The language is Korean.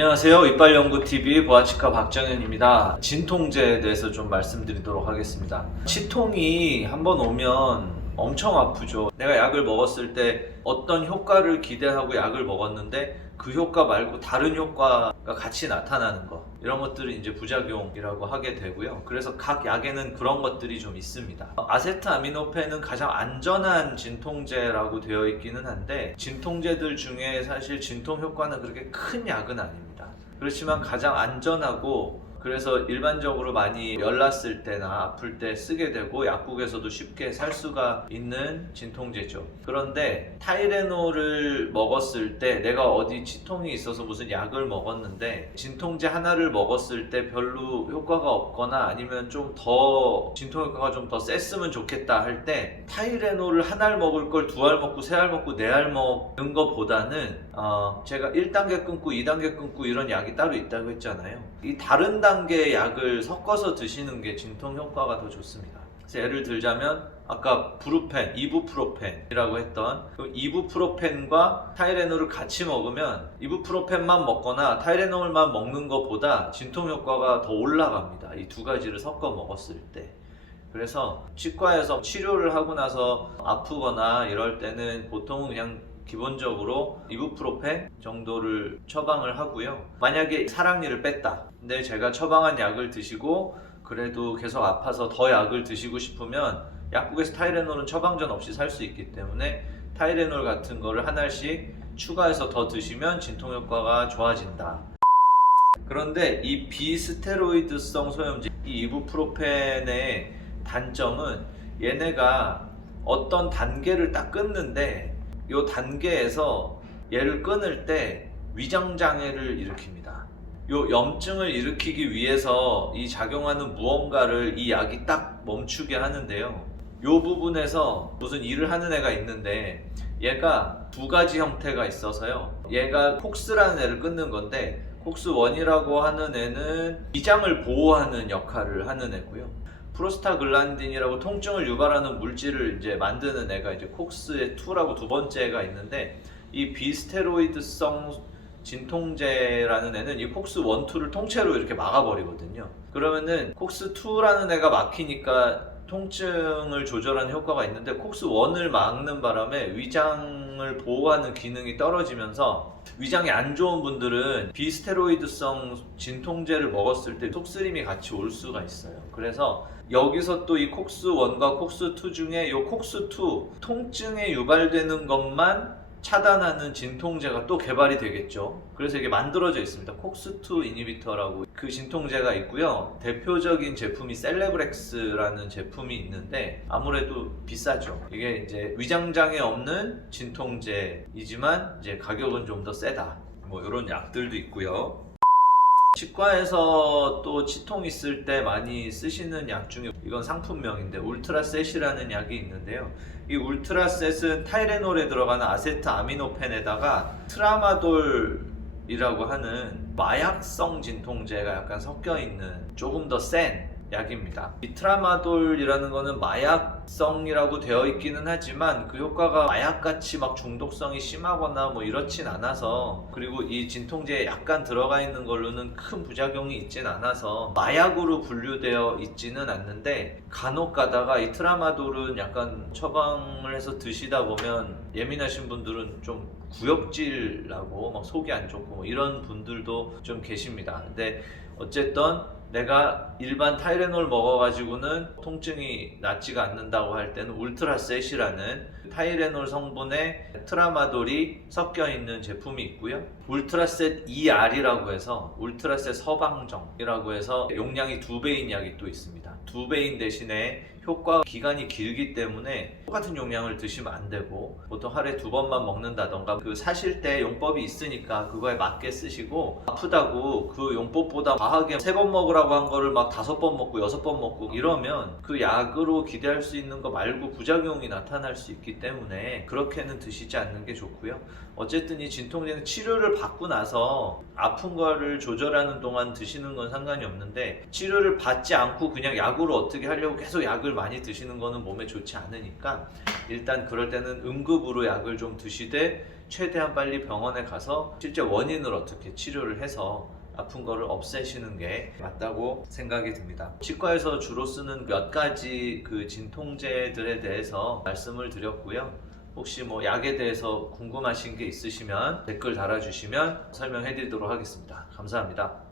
안녕하세요. 이빨연구TV 보아치과 박정현입니다. 진통제에 대해서 좀 말씀드리도록 하겠습니다. 치통이 한번 오면 엄청 아프죠. 내가 약을 먹었을 때 어떤 효과를 기대하고 약을 먹었는데 그 효과 말고 다른 효과가 같이 나타나는 거, 이런 것들은 이제 부작용이라고 하게 되고요. 그래서 각 약에는 그런 것들이 좀 있습니다. 아세트아미노펜은 가장 안전한 진통제라고 되어 있기는 한데, 진통제들 중에 사실 진통 효과는 그렇게 큰 약은 아닙니다. 그렇지만 가장 안전하고, 그래서 일반적으로 많이 열났을 때나 아플 때 쓰게 되고 약국에서도 쉽게 살 수가 있는 진통제죠. 그런데 타이레놀을 먹었을 때, 내가 어디 치통이 있어서 무슨 약을 먹었는데 진통제 하나를 먹었을 때 별로 효과가 없거나 아니면 좀 더 진통 효과가 좀 더 셌으면 좋겠다 할 때, 타이레놀을 한 알 먹을 걸 두 알 먹고 세 알 먹고 네 알 먹는 것보다는 제가 1단계 끊고 2단계 끊고 이런 약이 따로 있다고 했잖아요. 이 다른 단계의 약을 섞어서 드시는 게 진통 효과가 더 좋습니다. 그래서 예를 들자면 아까 브루펜, 이부프로펜이라고 했던 그 이부프로펜과 타이레놀을 같이 먹으면 이부프로펜만 먹거나 타이레놀만 먹는 것보다 진통 효과가 더 올라갑니다. 이 두 가지를 섞어 먹었을 때. 그래서 치과에서 치료를 하고 나서 아프거나 이럴 때는 보통은 그냥 기본적으로 이부프로펜 정도를 처방을 하고요. 만약에 사랑니를 뺐다, 근데 제가 처방한 약을 드시고 그래도 계속 아파서 더 약을 드시고 싶으면 약국에서 타이레놀은 처방전 없이 살 수 있기 때문에 타이레놀 같은 거를 한 알씩 추가해서 더 드시면 진통 효과가 좋아진다. 그런데 이 비스테로이드성 소염제, 이 이부프로펜의 단점은 얘네가 어떤 단계를 딱 끊는데 이 단계에서 얘를 끊을 때 위장장애를 일으킵니다. 이 염증을 일으키기 위해서 이 작용하는 무언가를 이 약이 딱 멈추게 하는데요. 이 부분에서 무슨 일을 하는 애가 있는데, 얘가 두 가지 형태가 있어서요. 얘가 콕스라는 애를 끊는 건데, 콕스1이라고 하는 애는 위장을 보호하는 역할을 하는 애고요. 프로스타글란딘이라고 통증을 유발하는 물질을 이제 만드는 애가 이제 콕스의 2라고 두 번째 애가 있는데, 이 비스테로이드성 진통제라는 애는 이 콕스 1, 2를 통째로 이렇게 막아버리거든요. 그러면은 콕스 2라는 애가 막히니까 통증을 조절하는 효과가 있는데, 콕스 1을 막는 바람에 위장을 보호하는 기능이 떨어지면서 위장이 안 좋은 분들은 비스테로이드성 진통제를 먹었을 때 속쓰림이 같이 올 수가 있어요. 그래서 여기서 또 이 콕스 1과 콕스 2 중에 이 콕스 2 통증에 유발되는 것만 차단하는 진통제가 또 개발이 되겠죠. 그래서 이게 만들어져 있습니다. 콕스2 이니비터라고 그 진통제가 있고요. 대표적인 제품이 셀레브렉스라는 제품이 있는데 아무래도 비싸죠. 이게 이제 위장장애 없는 진통제이지만 이제 가격은 좀 더 세다. 뭐 이런 약들도 있고요. 치과에서 또 치통 있을 때 많이 쓰시는 약 중에, 이건 상품명인데 울트라셋이라는 약이 있는데요. 이 울트라셋은 타이레놀에 들어가는 아세트아미노펜에다가 트라마돌이라고 하는 마약성 진통제가 약간 섞여 있는 조금 더 센 약입니다. 이 트라마돌이라는 거는 마약성이라고 되어 있기는 하지만 그 효과가 마약같이 막 중독성이 심하거나 뭐 이렇진 않아서, 그리고 이 진통제에 약간 들어가 있는 걸로는 큰 부작용이 있진 않아서 마약으로 분류되어 있지는 않는데, 간혹 가다가 이 트라마돌은 약간 처방을 해서 드시다 보면 예민하신 분들은 좀 구역질 나고 막 속이 안 좋고 뭐 이런 분들도 좀 계십니다. 근데 어쨌든 내가 일반 타이레놀 먹어가지고는 통증이 낫지가 않는다고 할 때는 울트라셋이라는 타이레놀 성분에 트라마돌이 섞여 있는 제품이 있고요. 울트라셋 ER이라고 해서 울트라셋 서방정이라고 해서 용량이 2배인 약이 또 있습니다. 2배인 대신에 효과 기간이 길기 때문에 똑같은 용량을 드시면 안 되고, 보통 하루에 2번만 먹는다던가 그 사실 때 용법이 있으니까 그거에 맞게 쓰시고, 아프다고 그 용법보다 과하게 3번 먹으라고 한 거를 막 5번 먹고 6번 먹고 이러면 그 약으로 기대할 수 있는 거 말고 부작용이 나타날 수 있기 때문에 그렇게는 드시지 않는 게 좋고요. 어쨌든 이 진통제는 치료를 받고 나서 아픈 거를 조절하는 동안 드시는 건 상관이 없는데, 치료를 받지 않고 그냥 약으로 어떻게 하려고 계속 약을 약을 많이 드시는 거는 몸에 좋지 않으니까 일단 그럴 때는 응급으로 약을 좀 드시되 최대한 빨리 병원에 가서 실제 원인을 어떻게 치료를 해서 아픈 거를 없애시는 게 맞다고 생각이 듭니다. 치과에서 주로 쓰는 몇 가지 그 진통제들에 대해서 말씀을 드렸고요. 혹시 뭐 약에 대해서 궁금하신 게 있으시면 댓글 달아주시면 설명해 드리도록 하겠습니다. 감사합니다.